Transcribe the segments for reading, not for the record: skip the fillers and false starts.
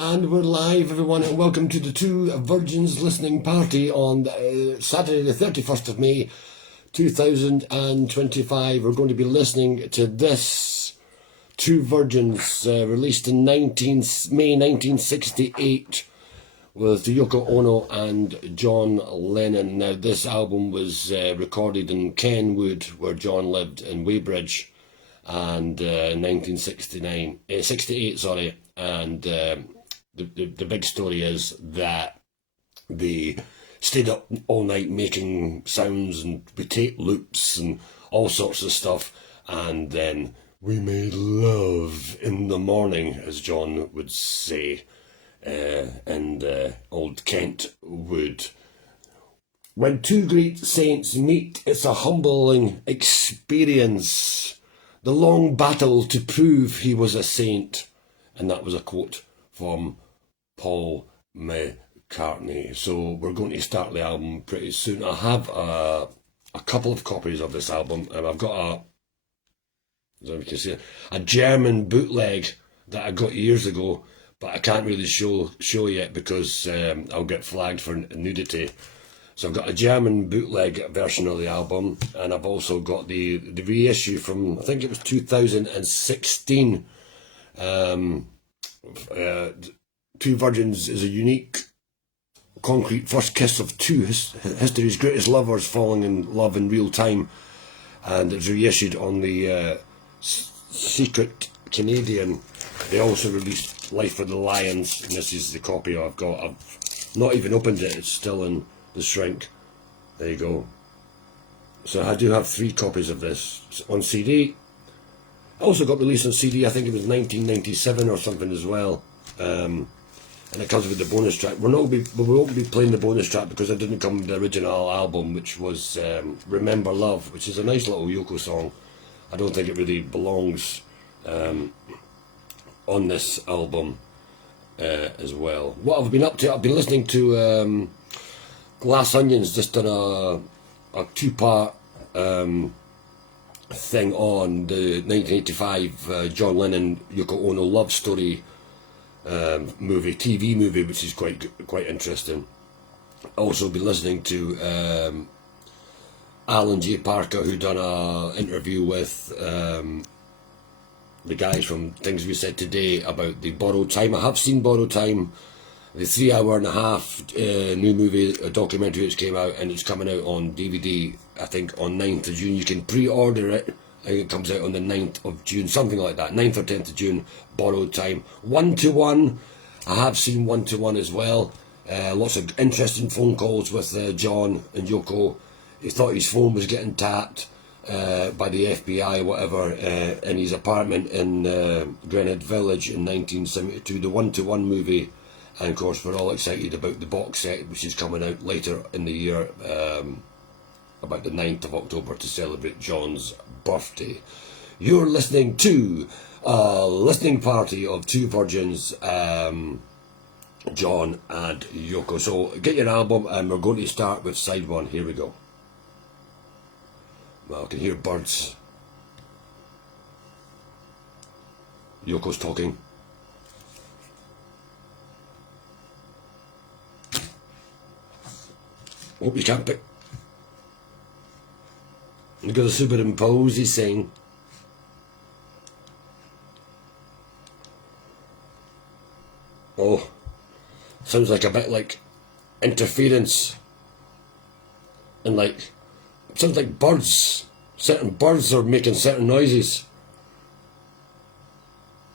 And we're live, everyone, and welcome to the Two Virgins listening party on Saturday the 31st of May 2025. We're going to be listening to this Two Virgins, released in May 1968 with Yoko Ono and John Lennon. Now, this album was recorded in Kenwood, where John lived, in Weybridge, and 68, sorry, and the big story is that they stayed up all night making sounds and with tape loops and all sorts of stuff, and then we made love in the morning, as John would say, and old Kent would. When two great saints meet, it's a humbling experience. The long battle to prove he was a saint. And that was a quote from Paul McCartney. So we're going to start the album pretty soon. I have a couple of copies of this album, and I've got a German bootleg that I got years ago, but I can't really show yet because I'll get flagged for nudity. So I've got a German bootleg version of the album, and I've also got the reissue from, I think it was 2016. Two Virgins is a unique, concrete first kiss of two history's greatest lovers falling in love in real time, and it's reissued on the Secret Canadian. They also released Life of the Lions, and this is the copy I've got. I've not even opened it, it's still in the shrink. There you go. So I do have 3 copies of this on CD. I also got released on CD, I think it was 1997 or something as well. And it comes with the bonus track. We won't be playing the bonus track because it didn't come with the original album, which was Remember Love, which is a nice little Yoko song. I don't think it really belongs on this album as well. What I've been up to, I've been listening to Glass Onions, just done a 2-part thing on the 1985 John Lennon Yoko Ono love story TV movie, which is quite interesting. Also been listening to Alan J. Parker, who done a interview with the guys from Things We Said Today about the Borrowed Time. I have seen Borrowed Time, the 3.5-hour new movie, a documentary which came out, and it's coming out on DVD, I think, on 9th of June. You can pre-order it. I think it comes out on the 9th of June, something like that, 9th or 10th of June, Borrowed Time. 1-to-1, I have seen 1-to-1 as well. Lots of interesting phone calls with John and Yoko. He thought his phone was getting tapped by the FBI or whatever in his apartment in Greenwich Village in 1972, the 1-to-1 movie. And of course we're all excited about the box set, which is coming out later in the year, about the 9th of October, to celebrate John's birthday. You're listening to a listening party of Two Virgins, John and Yoko. So get your album, and we're going to start with side 1. Here we go. Well, I can hear birds. Yoko's talking. Hope you can't pick. Look at the superimpose he's saying. Oh, sounds like a bit like interference. And like, sounds like birds. Certain birds are making certain noises.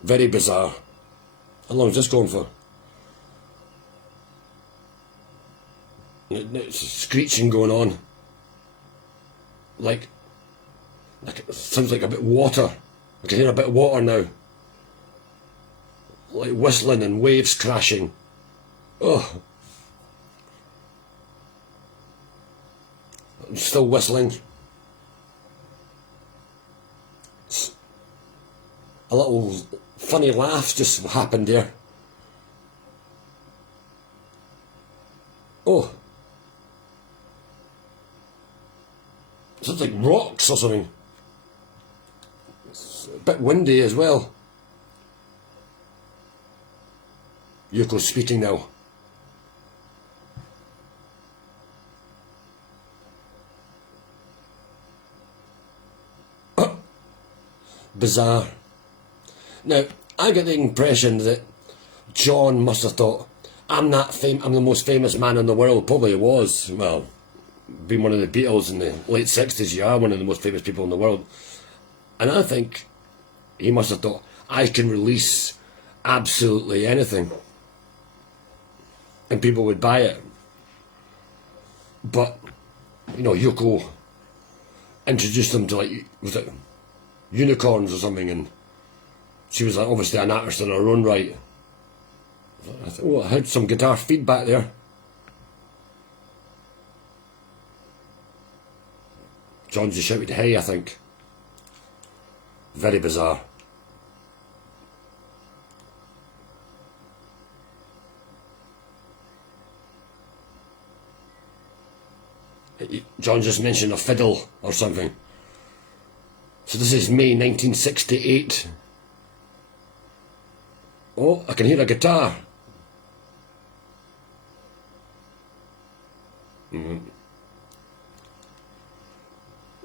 Very bizarre. How long is this going for? It's screeching going on. Like it sounds like a bit of water. I can hear a bit of water now. Like whistling and waves crashing. Oh. I'm still whistling. A little funny laugh just happened there. Oh. Sounds like rocks or something. It's a bit windy as well. Yoko's speaking now. Bizarre. Now, I get the impression that John must have thought, I'm the most famous man in the world. Probably he was. Well, being one of the Beatles in the late 60s, you are one of the most famous people in the world. And I think he must have thought, I can release absolutely anything and people would buy it. But, Yoko introduced them to, like, was it unicorns or something, and she was, like, obviously an artist in her own right. I thought, oh, I heard some guitar feedback there. John just shouted, hey, I think. Very bizarre. John just mentioned a fiddle or something. So this is May 1968. Oh, I can hear a guitar.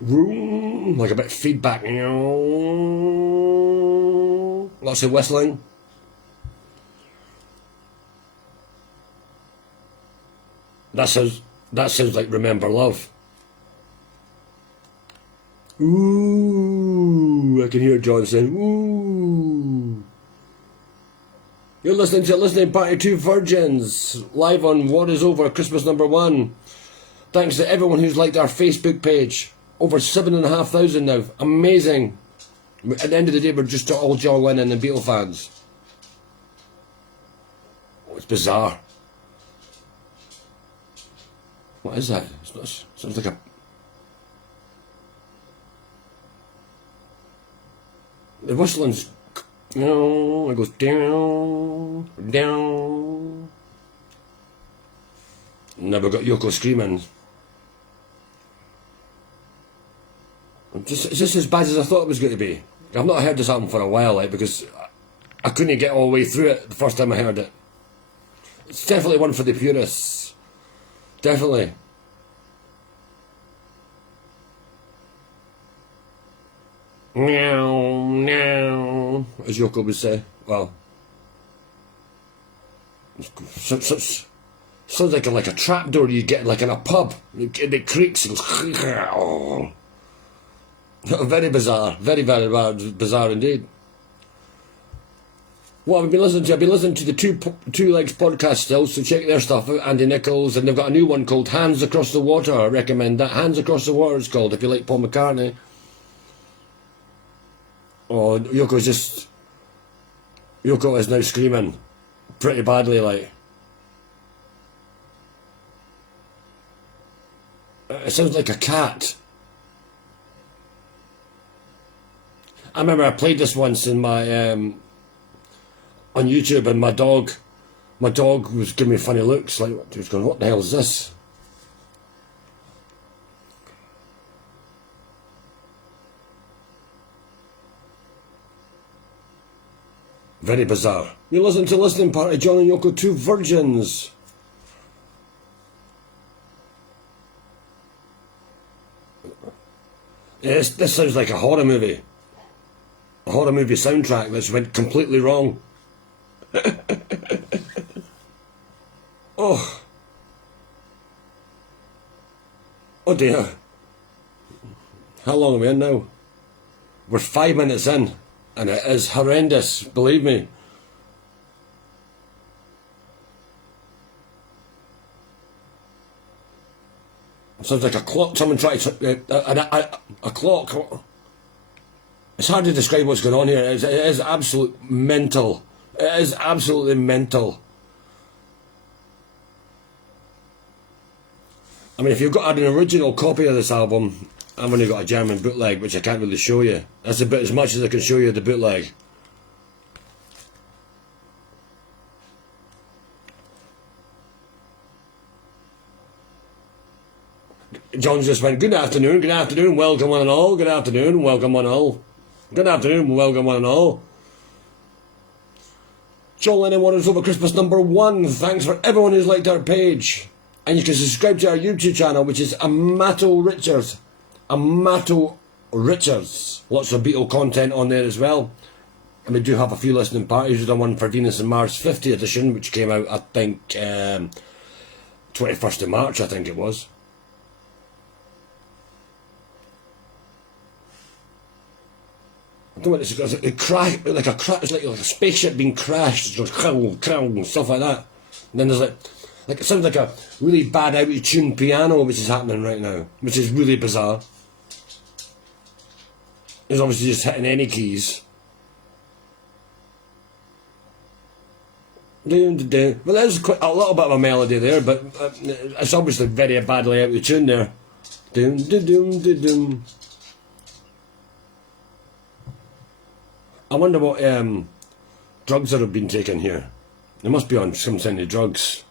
Like a bit of feedback. Lots of whistling. That sounds like Remember Love. Ooh, I can hear John saying, ooh. You're listening to Listening Party 2 Virgins, live on War Is Over, Christmas #1. Thanks to everyone who's liked our Facebook page. Over 7,500 now. Amazing. At the end of the day, we're just all John Lennon and Beatle fans. Oh, it's bizarre. What is that? Sounds like a... The whistling's... it goes down, down. Now we've got Yoko screaming. Is this as bad as I thought it was going to be? I've not heard this album for a while, because I couldn't get all the way through it the first time I heard it. It's definitely one for the purists. Definitely. Meow, meow, as Yoko would say. Well, sounds like a trapdoor you get like in a pub. It creaks and goes. Oh. Very bizarre. Very, very bizarre indeed. What I've been listening to? I've been listening to the Two Legs podcast still, so check their stuff out. Andy Nichols, and they've got a new one called Hands Across the Water. I recommend that. Hands Across the Water it's called, if you like Paul McCartney. Oh, Yoko is now screaming pretty badly, like. It sounds like a cat. I remember I played this once in my on YouTube, and my dog was giving me funny looks, like he was going, "What the hell is this?" Very bizarre. You listen to Listening Party, John and Yoko, 2 virgins. Yes, this sounds like a horror movie. A horror movie soundtrack that's went completely wrong. Oh. Oh dear. How long are we in now? We're 5 minutes in, and it is horrendous, believe me. It sounds like a clock. Someone tried to... a clock. It's hard to describe what's going on here. It is absolute mental. It is absolutely mental. I mean, if you've got an original copy of this album, I've only got a German bootleg, which I can't really show you. That's about as much as I can show you the bootleg. John just went, good afternoon, welcome one and all, good afternoon, welcome one and all. Good afternoon, welcome one and all. John Lennon What Is Over Christmas #1. Thanks for everyone who's liked our page. And you can subscribe to our YouTube channel, which is Amato Richards. Amato Richards. Lots of Beatle content on there as well. And we do have a few listening parties. We've done one for Venus and Mars 50 edition, which came out, I think, 21st of March, I think it was. I don't know what it's, it crashed, it's like a spaceship being crashed. It goes crowng, crowng, stuff like that. And then there's like it sounds like a really bad out-of-tune piano, which is happening right now, which is really bizarre. It's obviously just hitting any keys. Well, there's quite a little bit of a melody there, but it's obviously very badly out of tune there. Doom, doom, doom, doom, doom. I wonder what drugs that have been taken here. They must be on some kind of drugs.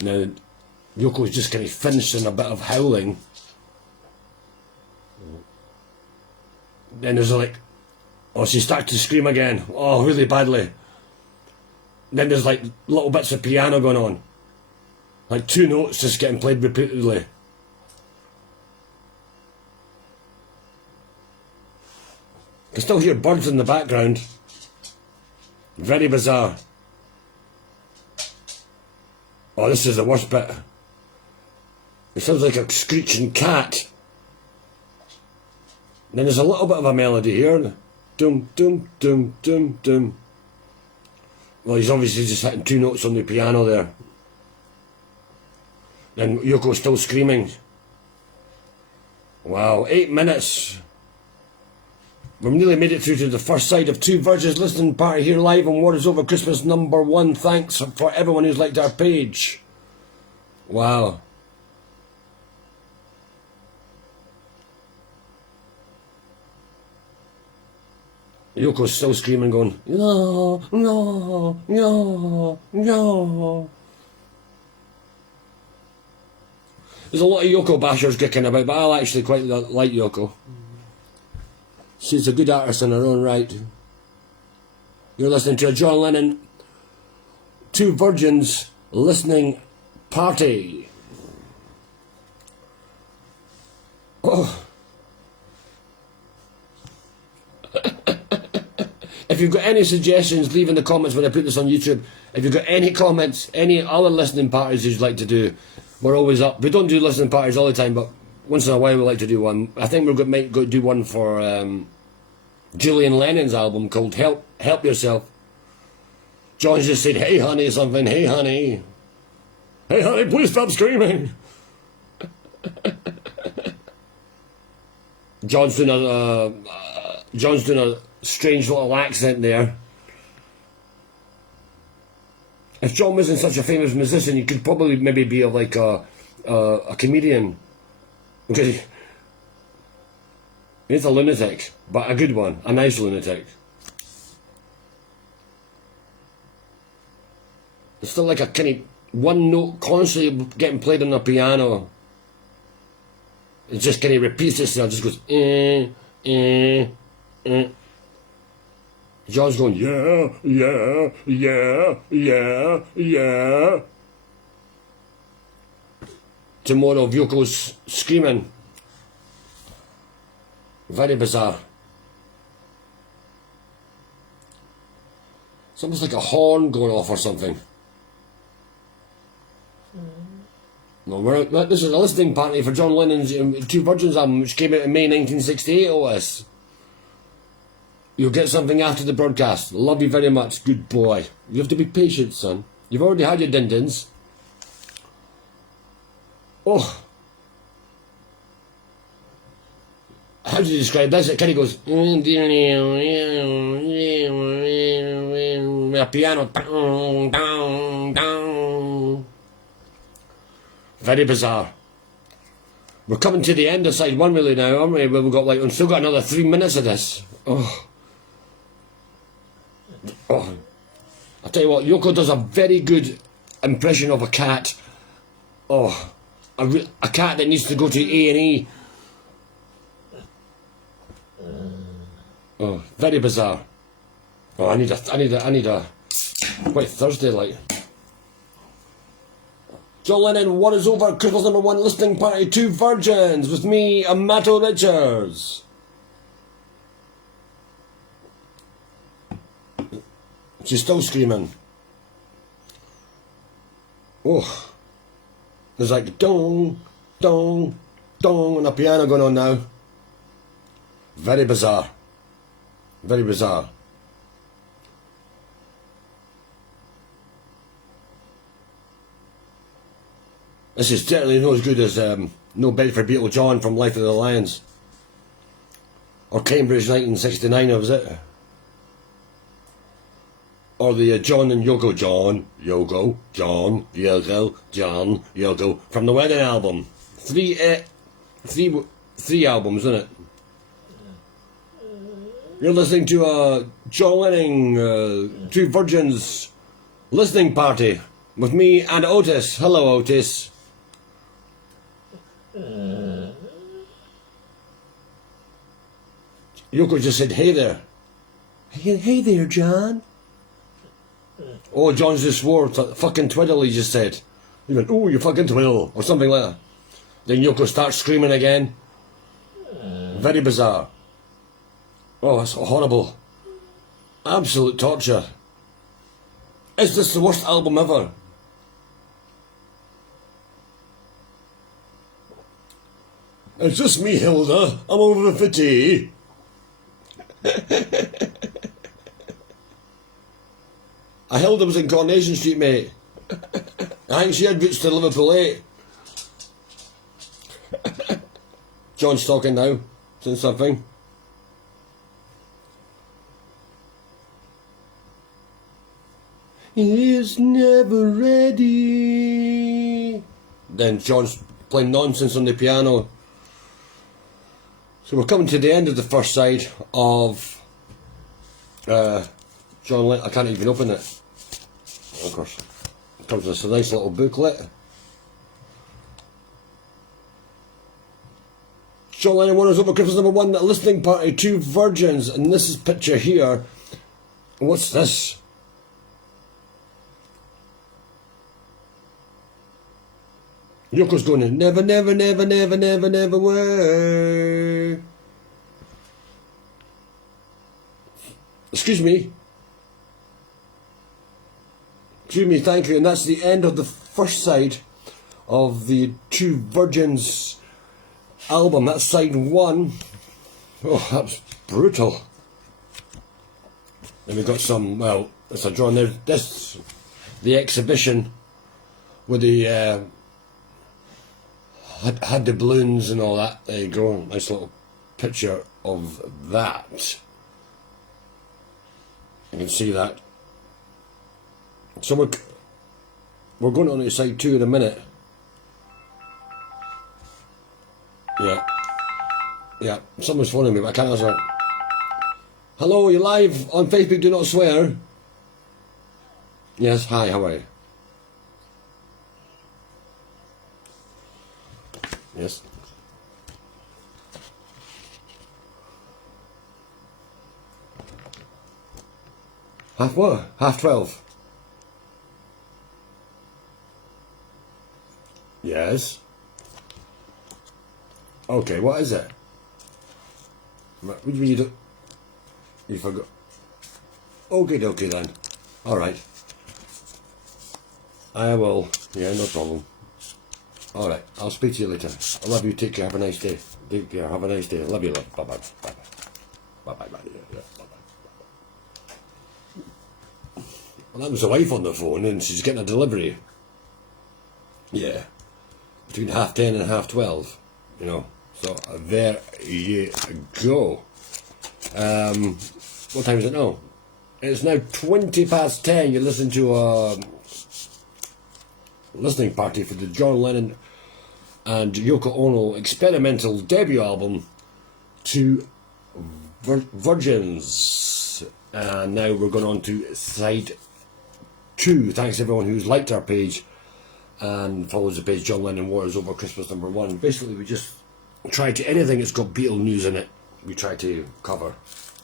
Now, Yoko's just kind of finishing a bit of howling. Then there's like, oh, she starts to scream again. Oh, really badly. Then there's like little bits of piano going on. Like 2 notes just getting played repeatedly. I can still hear birds in the background. Very bizarre. Oh, this is the worst bit. It sounds like a screeching cat. And then there's a little bit of a melody here. Dum, dum, dum, dum, dum. Well, he's obviously just hitting 2 notes on the piano there. Then Yoko's still screaming. Wow, 8 minutes. We've nearly made it through to the first side of 2 Virgins listening party here live on What Is Over Christmas #1. Thanks for everyone who's liked our page. Wow. Yoko's still screaming, going, no, no, no, no. There's a lot of Yoko bashers kicking about, but I actually quite like Yoko. She's a good artist in her own right. You're listening to a John Lennon 2 Virgins listening party. Oh. If you've got any suggestions, leave in the comments when I put this on YouTube. If you've got any comments, any other listening parties you'd like to do, we're always up. We don't do listening parties all the time, but once in a while we like to do one. I think might go do one for Julian Lennon's album called Help Yourself. John just said, hey honey, something, hey honey. Hey honey, please stop screaming. John's doing a strange little accent there. If John wasn't such a famous musician, he could probably maybe be like a comedian. Okay. He's a lunatic, but a good one, a nice lunatic. It's still like a kind of 1 note constantly getting played on the piano. It just kind of repeats itself, just goes, John's going, yeah, yeah, yeah, yeah, yeah. Tomorrow, Yoko's screaming. Very bizarre. It's almost like a horn going off or something. No, this is a listening party for John Lennon's 2 Virgins album, which came out in May 1968, OS. You'll get something after the broadcast. Love you very much, good boy. You have to be patient, son. You've already had your din-dins. Oh. How do you describe this? It kind of goes... A piano. Very bizarre. We're coming to the end of side 1 really now, aren't we? We've still got another 3 minutes of this. Oh. Oh. I'll tell you what, Yoko does a very good impression of a cat. Oh. A cat that needs to go to A&E. Oh, very bizarre. Oh, I need a quite Thursday like. John Lennon, What Is Over, Christmas #1 listening party, 2 virgins, with me, Amato Richards. She's still screaming. Oh, there's like dong, dong, dong, and a piano going on now. Very bizarre. Very bizarre. This is certainly not as good as No Bedford Beetle John from Life of the Lions. Or Cambridge 1969, was it? Or the John and Yoko John, Yoko, John, Yoko, John, Yoko, from the wedding album. Three albums, isn't it? You're listening to John Lennon, 2 virgins listening party with me and Otis. Hello, Otis. Yoko just said, hey there. Hey there, John. Oh, John just swore, fucking twiddle, he just said. He went, oh, you fucking twiddle, or something like that. Then Yoko starts screaming again. Very bizarre. Oh, that's horrible. Absolute torture. Is this the worst album ever? It's just me, Hilda. I'm over 50. Hilda was in Coronation Street, mate. I think she had boots to Liverpool 8. John's talking now. Saying something. It's never ready. Then John's playing nonsense on the piano. So we're coming to the end of the first side of John Lennon. I can't even open it. Of course. It comes with a nice little booklet. John Lennon, What Is Over, Christmas #1 listening party, 2 virgins, and this is picture here. What's this? Yoko's going to never, never, never, never, never, never work. Excuse me. Excuse me, thank you. And that's the end of the first side of the 2 Virgins album. That's side 1. Oh, that's brutal. Then we've got some, well, it's a drawing there. This, the exhibition with the had the balloons and all that. There you go, nice little picture of that. You can see that. So we're going on to side 2 in a minute. Yeah, someone's phoning me, but I can't answer. Hello, you're live on Facebook, do not swear. Yes, hi, how are you? Yes. Half what? 12:30. Yes. Okay, what is it? What do you do? You forgot. Okay then. Alright. I will. Yeah, no problem. Alright, I'll speak to you later. I love you, take care, have a nice day. Take care, have a nice day. Love you, love. Bye bye. Bye bye. Bye bye. Bye bye. Well, that was the wife on the phone and she's getting a delivery. Yeah. Between 10:30 and 12:30. You know. So there you go. What time is it now? It's now 10:20. You're listening to a listening party for the John Lennon and Yoko Ono experimental debut album, 2 Virgins. And now we're going on to side 2. Thanks everyone who's liked our page and follows the page John Lennon What Is Over Christmas #1. Basically we just try to, anything that's got Beatle news in it, we try to cover.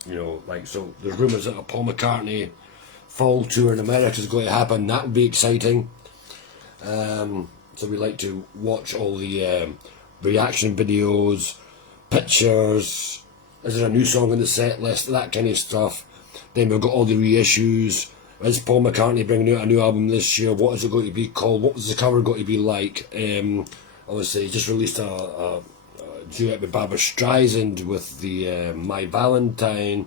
You know, like, so there's rumours that a Paul McCartney fall tour in America is going to happen. That would be exciting. So we like to watch all the reaction videos, pictures. Is there a new song on the set list? That kind of stuff. Then we've got all the reissues. Is Paul McCartney bringing out a new album this year? What is it going to be called? What was the cover going to be like? Obviously, he just released a duet with Barbra Streisand with the My Valentine,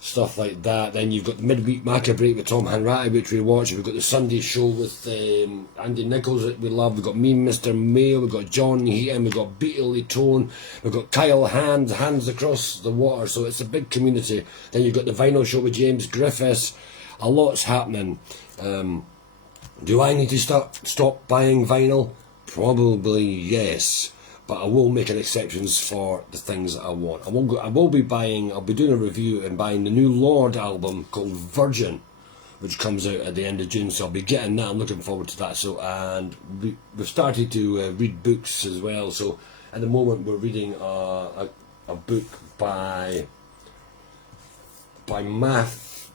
stuff like that. Then you've got the midweek Macca break with Tom Hanratty, which we watch. We've got the Sunday show with Andy Nichols that we love. We've got me, Mr. Mayo. We've got John Heaton. We've got Beatley Tone. We've got Kyle Hands Across the Water. So it's a big community. Then you've got the vinyl show with James Griffiths. A lot's happening. Do I need to stop buying vinyl? Probably yes. But I will make exceptions for the things that I want. I'll be doing a review and buying the new Lord album called Virgin, which comes out at the end of June. So I'll be getting that. I'm looking forward to that. So, and we've started to read books as well. So at the moment we're reading a book by Matthew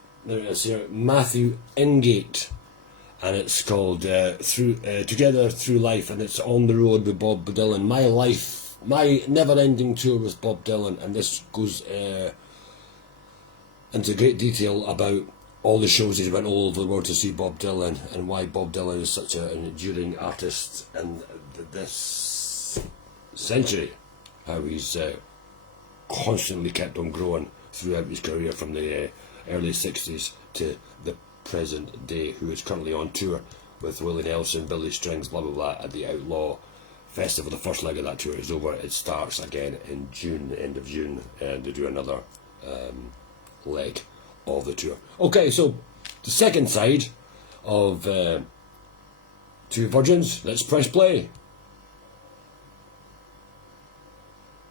Ingate. And it's called Together Through Life, and it's on the road with Bob Dylan. My never-ending tour with Bob Dylan, and this goes into great detail about all the shows he went all over the world to see Bob Dylan, and why Bob Dylan is such an enduring artist in this century, how he's constantly kept on growing throughout his career from the early 60s to the present day, who is currently on tour with Willie Nelson, Billy Strings, blah blah blah, at the Outlaw Festival. The first leg of that tour is over. It starts again in June, end of June, and they do another leg of the tour. Okay, so the second side of Two Virgins. Let's press play.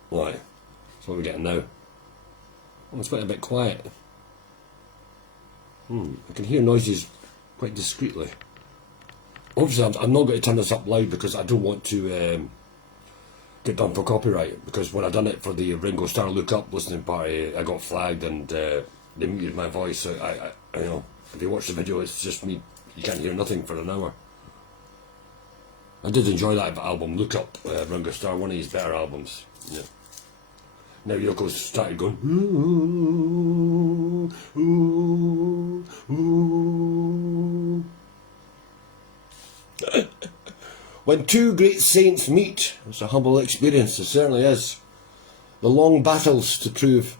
Why? That's what we're getting now. Oh, it's quite a bit quiet. I can hear noises quite discreetly. Obviously, I'm not going to turn this up loud because I don't want to get done for copyright. Because when I done it for the Ringo Starr Look Up listening party, I got flagged and they muted my voice. So I you know, if you watch the video, it's just me. You can't hear nothing for an hour. I did enjoy that album, Look Up, Ringo Starr, one of his better albums. Yeah. Now Yoko's started going, ooh, ooh, ooh. When two great saints meet, it's a humble experience, it certainly is. The long battles to prove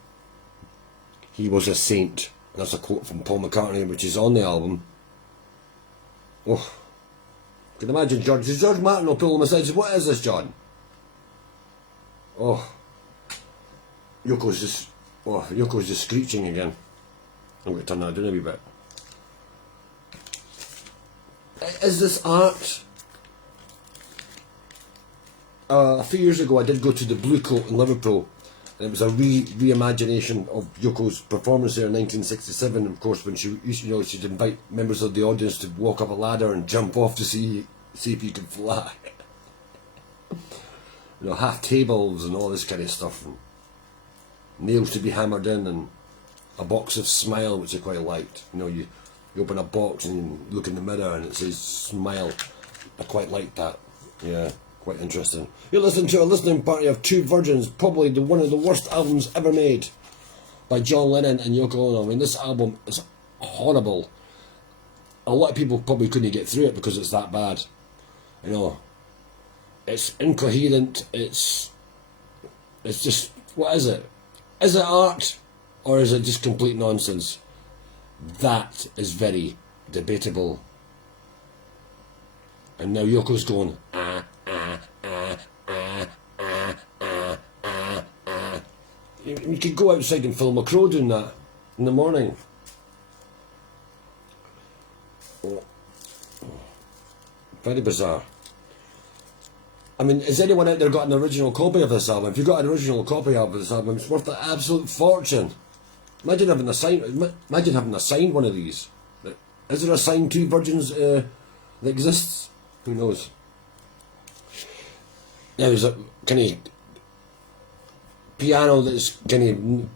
he was a saint. That's a quote from Paul McCartney, which is on the album. Oh, you can imagine George Martin will pull him aside and say, what is this, John? Oh. Yoko's just screeching again. I'm going to turn that down a wee bit. Is this art? A few years ago I did go to the Blue Coat in Liverpool, and it was a reimagination of Yoko's performance there in 1967. Of course, when she'd invite members of the audience to walk up a ladder and jump off to see if you could fly. Half tables and all this kind of stuff. And nails to be hammered in, and a box of Smile, which I quite liked. You open a box and you look in the mirror and it says Smile. I quite liked that. Yeah, quite interesting. You're listening to a listening party of Two Virgins, probably one of the worst albums ever made by John Lennon and Yoko Ono. I mean, this album is horrible. A lot of people probably couldn't get through it because it's that bad. It's incoherent. It's just, what is it? Is it art, or is it just complete nonsense? That is very debatable. And now Yoko's going, You could go outside and film a crow doing that in the morning. Very bizarre. I mean, has anyone out there got an original copy of this album? If you've got an original copy of this album, it's worth an absolute fortune. Imagine having a signed one of these. Is there a signed Two Virgins that exists? Who knows? Now there's a kind of piano that's kind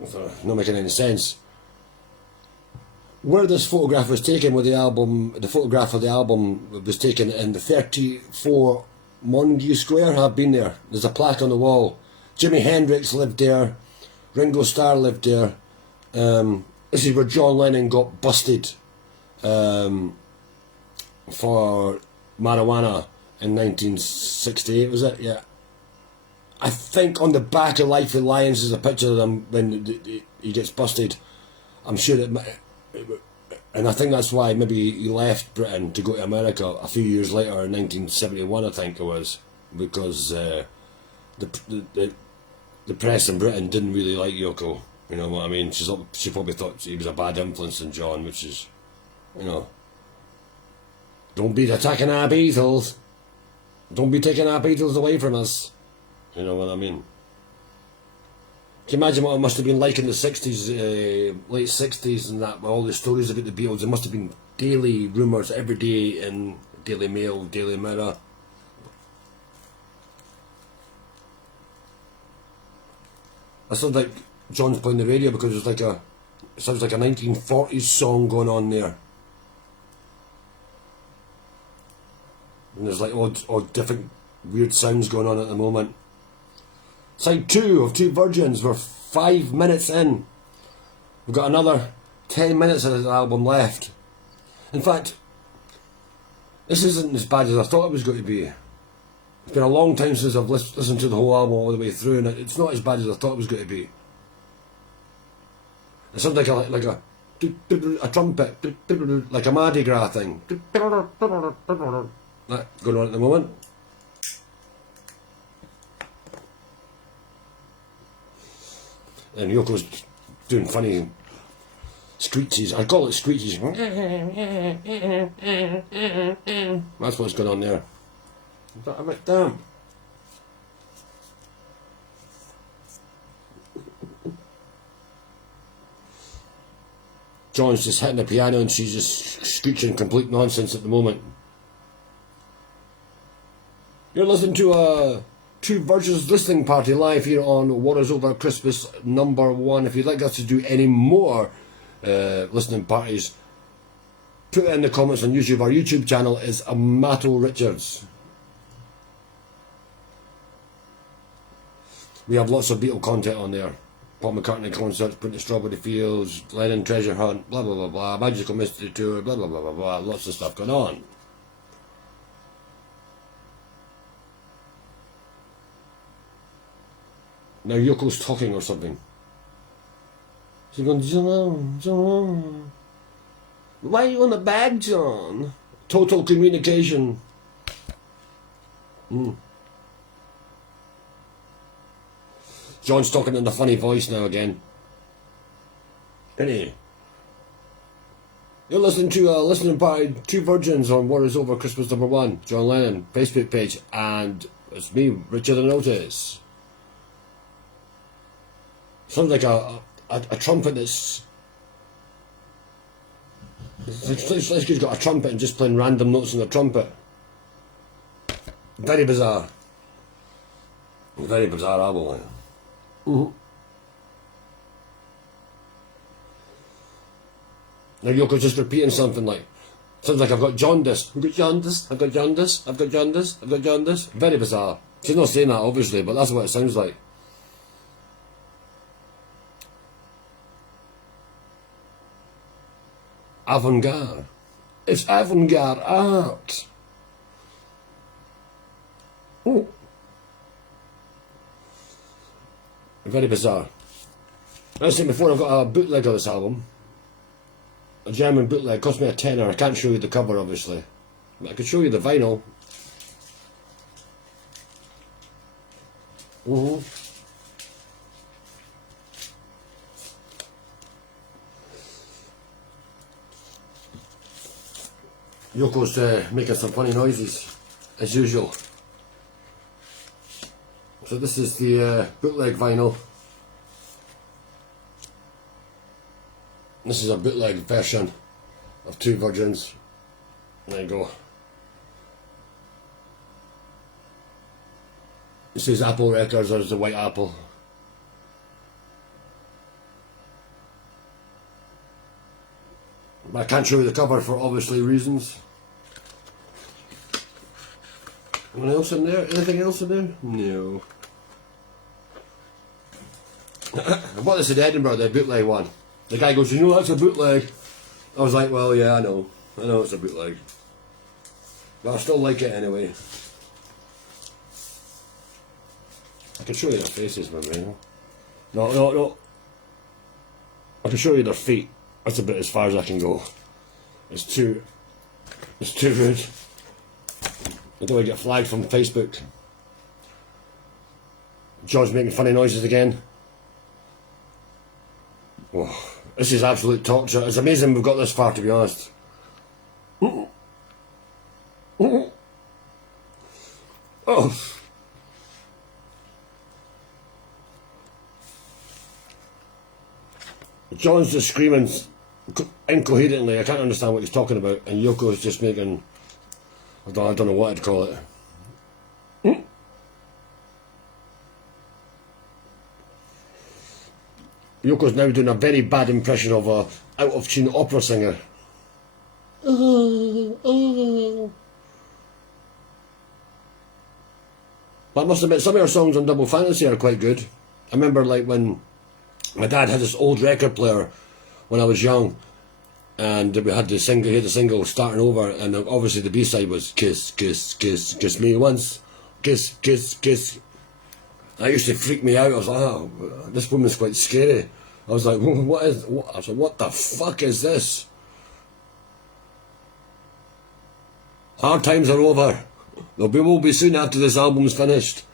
of So, not making any sense. Where this photograph was taken with the album, the photograph of the album was taken in the 34 Montague Square. I've been there. There's a plaque on the wall. Jimi Hendrix lived there. Ringo Starr lived there. This is where John Lennon got busted for marijuana in 1968, was it? Yeah. I think on the back of Life of Lions is a picture of him when he gets busted. I'm sure and I think that's why maybe he left Britain to go to America a few years later in 1971, I think it was, because the press in Britain didn't really like Yoko. You know what I mean? She probably thought he was a bad influence on John, which is, you know, don't be attacking our Beatles. Don't be taking our Beatles away from us. You know what I mean? Can you imagine what it must have been like in the 60s, late 60s and that, with all the stories about the Beatles? There must have been daily rumours every day in Daily Mail, Daily Mirror. It sounds like John's playing the radio because it sounds like a 1940s song going on there. And there's like odd different weird sounds going on at the moment. Side 2 of Two Virgins. We're 5 minutes in. We've got another 10 minutes of the album left. In fact, this isn't as bad as I thought it was going to be. It's been a long time since I've listened to the whole album all the way through, and it's not as bad as I thought it was going to be. It sounds like a trumpet, like a Mardi Gras thing. That going on at the moment. And Yoko's doing funny screeches. I call it screeches. That's what's going on there. I'm like, damn. John's just hitting the piano and she's just screeching complete nonsense at the moment. You're listening to Two Virgins listening party live here on What Is Over Christmas #1. If you'd like us to do any more listening parties, put it in the comments on YouTube. Our YouTube channel is Amato Richards. We have lots of Beatle content on there. Paul McCartney concerts, Print the Strawberry Fields, Lennon Treasure Hunt, blah blah blah blah, Magical Mystery Tour, blah blah blah blah blah, lots of stuff going on. Now Yoko's talking or something. She's going, John, John. Why are you on the bag, John? Total communication. John's talking in a funny voice now again. Isn't he? You're listening to a listening party, Two Virgins on What Is Over Christmas #1, John Lennon, Facebook page, and it's me, Richard and Otis. Sounds like a trumpet that's... It's like he's got a trumpet and just playing random notes on the trumpet. Very bizarre. Very bizarre album. Now Yoko's just repeating something like, sounds like I've got jaundice. I've got jaundice, I've got jaundice, I've got jaundice, I've got jaundice. Very bizarre. She's not saying that obviously, but that's what it sounds like. Avant-garde. It's avant-garde art. Ooh. Very bizarre. As I said before, I've got a bootleg of this album. A German bootleg. Cost me a tenner. I can't show you the cover, obviously. But I could show you the vinyl. Yoko's making some funny noises, as usual. So this is the bootleg vinyl. This is a bootleg version of Two Virgins. There you go. This is Apple Records, there's the white apple. But I can't show you the cover for obviously reasons. Anything else in there? Anything else in there? No. I bought this in Edinburgh, the bootleg one. The guy goes, you know that's a bootleg. I was like, well, yeah, I know it's a bootleg. But I still like it anyway. I can show you their faces, my man. No. I can show you their feet. That's about as far as I can go. It's too rude. I don't want to get flagged from Facebook. John's making funny noises again. Oh, this is absolute torture. It's amazing we've got this far, to be honest. Oh. John's just screaming incoherently. I can't understand what he's talking about. And Yoko's just making... I don't know what I'd call it. Yoko's now doing a very bad impression of a out-of-tune opera singer. But I must admit, some of her songs on Double Fantasy are quite good. I remember like when my dad had this old record player when I was young, and we had the single starting over, and obviously the B-side was Kiss, Kiss, Kiss, Kiss Me Once, Kiss, Kiss, Kiss. That used to freak me out. I was like, oh, this woman's quite scary. I was like, what? I was like, what the fuck is this? Hard times are over. Will be soon after this album's finished.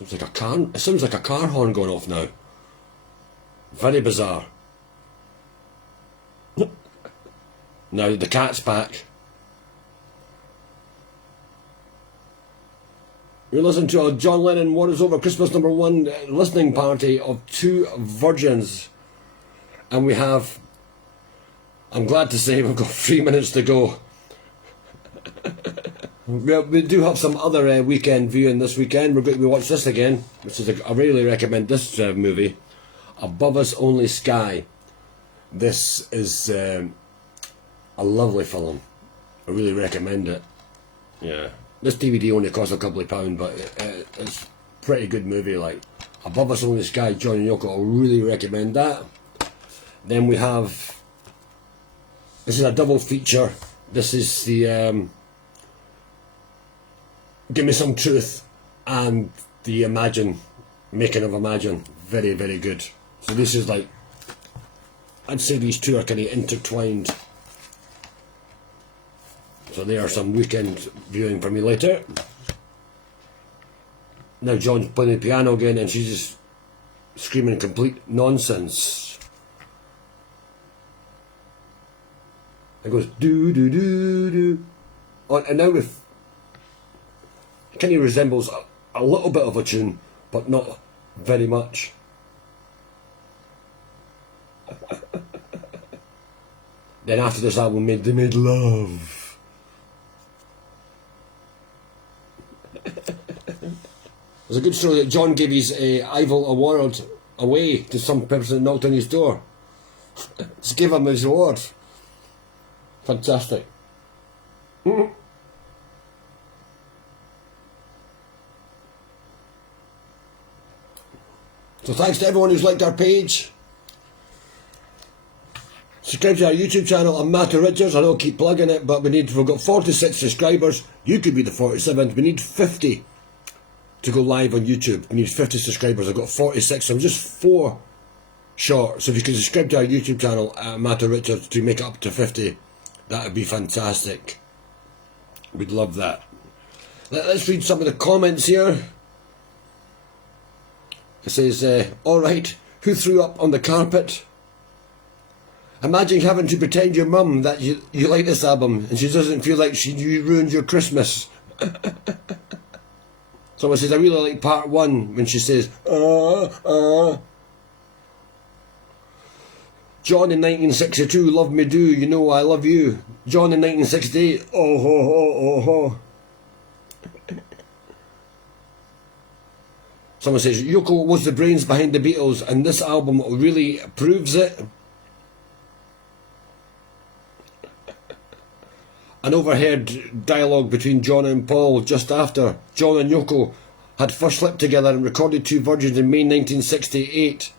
It sounds like a car horn going off now. Very bizarre. Now the cat's back. You're listening to a John Lennon What Is Over Christmas #1 listening party of two virgins. And we have, I'm glad to say, we've got 3 minutes to go. We do have some other weekend viewing this weekend. We watch this again, which is I really recommend this movie, Above Us Only Sky. This is a lovely film. I really recommend it. Yeah, this DVD only costs a couple of pounds, but it's a pretty good movie. Like Above Us Only Sky, John and Yoko. I really recommend that. Then we have, this is a double feature. This is the Give Me Some Truth and the making of Imagine. Very, very good. So this is like, I'd say these two are kind of intertwined. So they are some weekend viewing for me later. Now John's playing the piano again and she's just screaming complete nonsense. It goes do do do do. And now with kind of resembles a little bit of a tune, but not very much. Then after this album, they made love. There's a good story that John gave his Eiffel Award away to some person that knocked on his door. Just gave him his award. Fantastic. So thanks to everyone who's liked our page. Subscribe to our YouTube channel. I'm Matthew Richards. I don't keep plugging it, but we've got 46 subscribers. You could be the 47th. We need 50 to go live on YouTube. We need 50 subscribers. I've got 46, so I'm just 4 short. So if you could subscribe to our YouTube channel, Matthew Richards, to make it up to 50, that would be fantastic. We'd love that. Let's read some of the comments here. It says, alright, who threw up on the carpet? Imagine having to pretend your mum that you like this album and she doesn't feel like you ruined your Christmas. Someone says, I really like part 1 when she says, John in 1962, love me do, you know I love you. John in 1968, oh ho ho oh ho. Someone says, Yoko was the brains behind the Beatles, and this album really proves it. An overheard dialogue between John and Paul just after John and Yoko had first slept together and recorded Two Virgins in May 1968.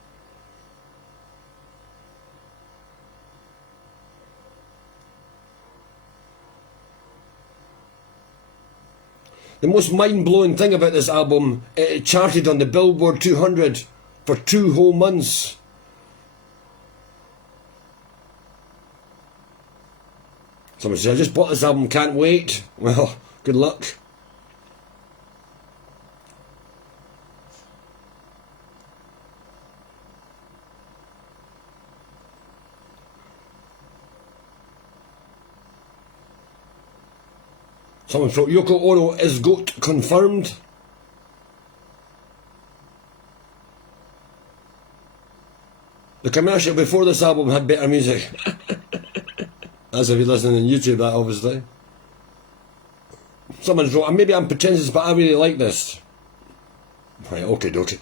The most mind-blowing thing about this album, it charted on the Billboard 200 for 2 whole months. Someone says, I just bought this album, can't wait. Well, good luck. Someone wrote, Yoko Ono is GOAT confirmed. The commercial before this album had better music. As if you're listening on YouTube, that obviously. Someone's wrote, maybe I'm pretentious, but I really like this. Right, okay, dokie.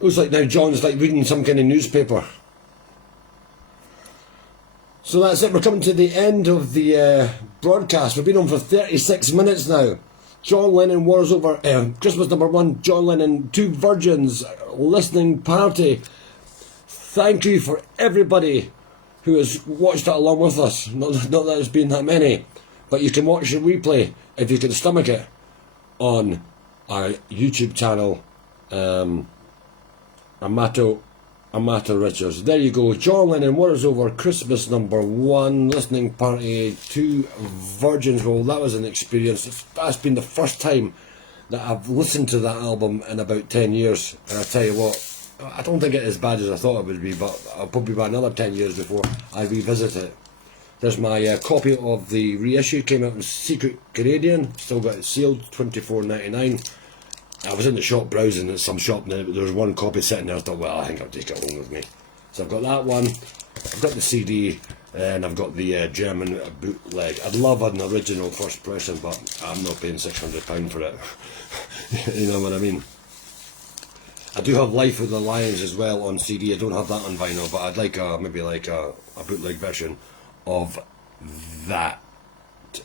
Looks like now John's like reading some kind of newspaper. So that's it, we're coming to the end of the broadcast. We've been on for 36 minutes now. John Lennon Wars Over, Christmas #1, John Lennon, Two Virgins, listening party. Thank you for everybody who has watched that along with us. Not that it's been that many, but you can watch the replay if you can stomach it on our YouTube channel, Amato Richards. There you go, John Lennon, Wars Over, Christmas #1, listening party, Two Virgins. Well, that was an experience. That's been the first time that I've listened to that album in about 10 years. And I tell you what, I don't think it's as bad as I thought it would be, but I'll probably be another 10 years before I revisit it. There's my copy of the reissue, came out in Secret Canadian, still got it sealed, $24.99. I was in the shop browsing at some shop now, but there was one copy sitting there. I thought, well, I think I'll take it home with me. So I've got that one, I've got the CD, and I've got the German bootleg. I'd love an original first pressing, but I'm not paying £600 for it. You know what I mean? I do have Life with the Lions as well on CD. I don't have that on vinyl, but I'd like maybe like a bootleg version of that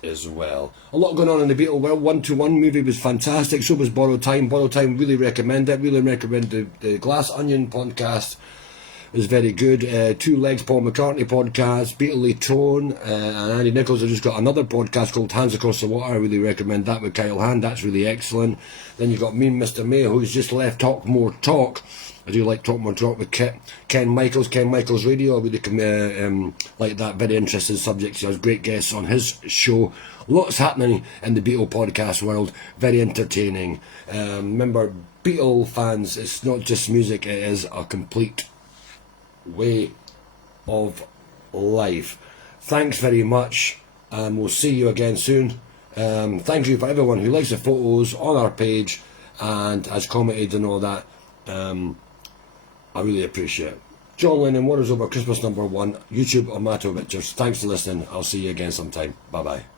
as well. A lot going on in the Beatle world. 1-to-1 movie was fantastic. So was Borrowed Time. Borrowed Time, really recommend it. Really recommend the Glass Onion podcast. Is very good. Two Legs Paul McCartney podcast, Beatley Tone, and Andy Nichols have just got another podcast called Hands Across the Water. I really recommend that with Kyle Hand. That's really excellent. Then you've got me and Mr. Mayo, who's just left Talk More Talk. I do like Talk More Talk with Ken Michaels, Ken Michaels Radio. I really like that, very interesting subject. He has great guests on his show. Lots happening in the Beatle podcast world. Very entertaining. Remember, Beatle fans, it's not just music, it is a complete way of life. Thanks very much, and we'll see you again soon. Thank you for everyone who likes the photos on our page and has commented and all that. I really appreciate it. John Lennon, Wars Over, Christmas #1, YouTube, Amato Richards. Thanks for listening. I'll see you again sometime. Bye bye.